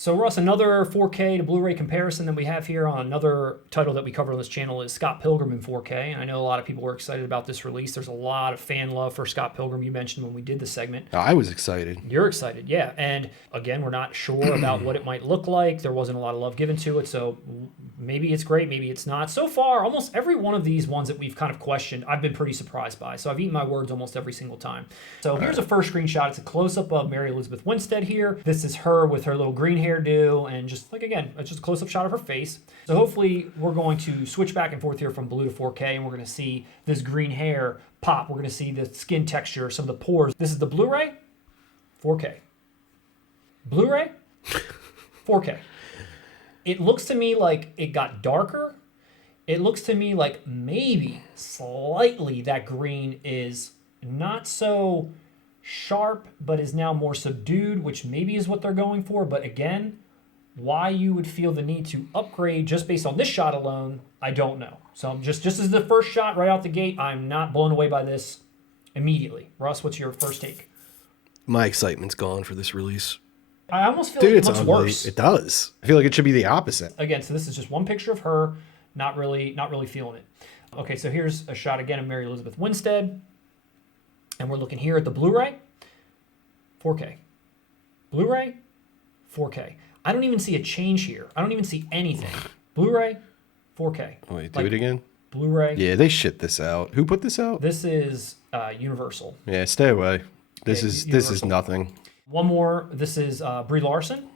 So Russ, another 4K to Blu-ray comparison that we have here on another title that we cover on this channel is Scott Pilgrim in 4K. And I know a lot of people were excited about this release. There's a lot of fan love for Scott Pilgrim. You mentioned when we did the segment. I was excited. You're excited, yeah. And again, we're not sure about what it might look like. There wasn't a lot of love given to it, so maybe it's great, maybe it's not. So far, almost every one of these ones that we've kind of questioned, I've been pretty surprised by. So I've eaten my words almost every single time. So here's a first screenshot. It's a close-up of Mary Elizabeth Winstead here. This is her with her little green hairdo, and just like, again, it's just a close-up shot of her face. So hopefully we're going to switch back and forth here from blue to 4K, and we're going to see this green hair pop. We're going to see the skin texture, some of the pores. This is the Blu-ray, 4K. Blu-ray, 4K. It looks to me like it got darker. It looks to me like maybe slightly that green is not so sharp, but is now more subdued, which maybe is what they're going for. But again, why you would feel the need to upgrade just based on this shot alone, I don't know. So just as the first shot right out the gate, I'm not blown away by this immediately. Russ, what's your first take? My excitement's gone for this release. I almost feel like it looks worse. It does. I feel like it should be the opposite. Again, so this is just one picture of her, not really feeling it. Okay, so here's a shot again of Mary Elizabeth Winstead. And we're looking here at the Blu-ray, 4K. Blu-ray, 4K. I don't even see a change here. I don't even see anything. Blu-ray, 4K. Wait, do it again? Blu-ray. Yeah, they shit this out. Who put this out? This is Universal. Yeah, stay away. This is nothing. One more. This is Brie Larson.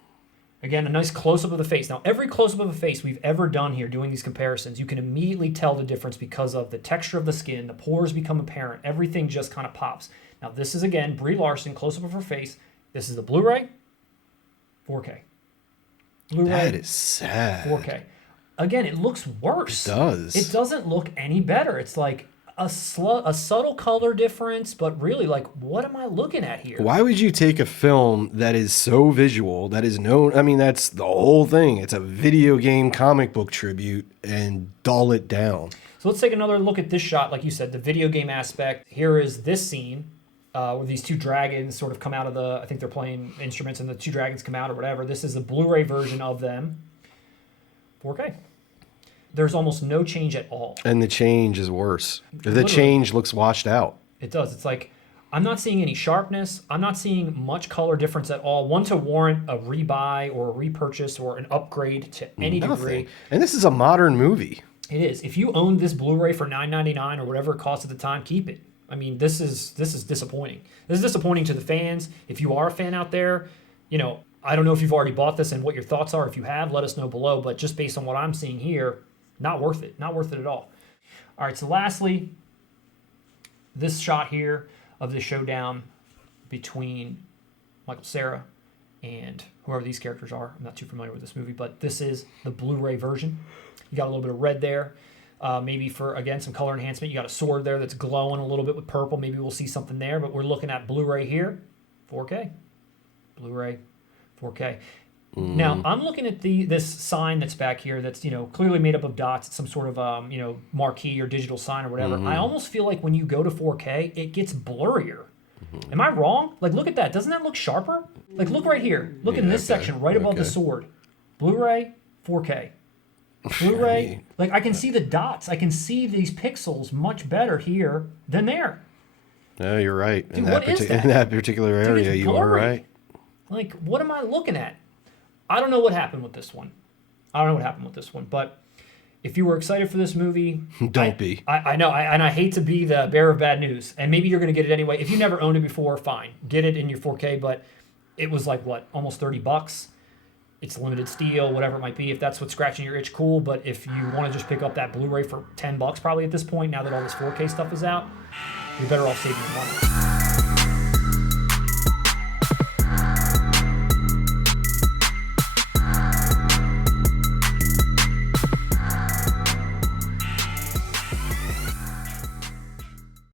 Again, a nice close-up of the face. Now, every close-up of a face we've ever done here doing these comparisons, you can immediately tell the difference because of the texture of the skin. The pores become apparent. Everything just kind of pops. Now, this is, again, Brie Larson, close-up of her face. This is the Blu-ray, 4K. Blu-ray, that is sad. 4K. Again, it looks worse. It does. It doesn't look any better. It's like a subtle color difference, but really, like, what am I looking at here? Why would you take a film that is so visual, that is known, I mean, that's the whole thing. It's a video game comic book tribute, and dull it down. So let's take another look at this shot. Like you said, the video game aspect. Here is this scene where these two dragons sort of come out of the, I think they're playing instruments, and the two dragons come out or whatever. This is the Blu-ray version of them. 4K. There's almost no change at all. And the change is worse. The change looks washed out. It does. It's like, I'm not seeing any sharpness. I'm not seeing much color difference at all. One to warrant a rebuy or a repurchase or an upgrade to any degree. And this is a modern movie. It is. If you own this Blu-ray for $9.99 or whatever it costs at the time, keep it. I mean, this is disappointing. This is disappointing to the fans. If you are a fan out there, you know, I don't know if you've already bought this and what your thoughts are. If you have, let us know below. But just based on what I'm seeing here, not worth it. Not worth it at all. All right, so lastly, this shot here of the showdown between Michael Cera and whoever these characters are. I'm not too familiar with this movie, but this is the Blu-ray version. You got a little bit of red there. Maybe for, again, some color enhancement. You got a sword there that's glowing a little bit with purple. Maybe we'll see something there, but we're looking at Blu-ray here, 4K. Blu-ray, 4K. Now, I'm looking at this sign that's back here that's, you know, clearly made up of dots. It's some sort of, you know, marquee or digital sign or whatever. I almost feel like when you go to 4K, it gets blurrier. Am I wrong? Like, look at that. Doesn't that look sharper? Like, look right here. Look in this section right above the sword. Blu-ray, 4K. Blu-ray, like, I can see the dots. I can see these pixels much better here than there. No, you're right. Dude, what is that? In that particular area, Dude, you are right. Like, what am I looking at? I don't know what happened with this one. But if you were excited for this movie... Don't be. I know, and I hate to be the bearer of bad news. And maybe you're going to get it anyway. If you never owned it before, fine. Get it in your 4K, but it was like, what, almost $30? It's limited steel, whatever it might be. If that's what's scratching your itch, cool. But if you want to just pick up that Blu-ray for $10 probably at this point, now that all this 4K stuff is out, you're better off saving your money.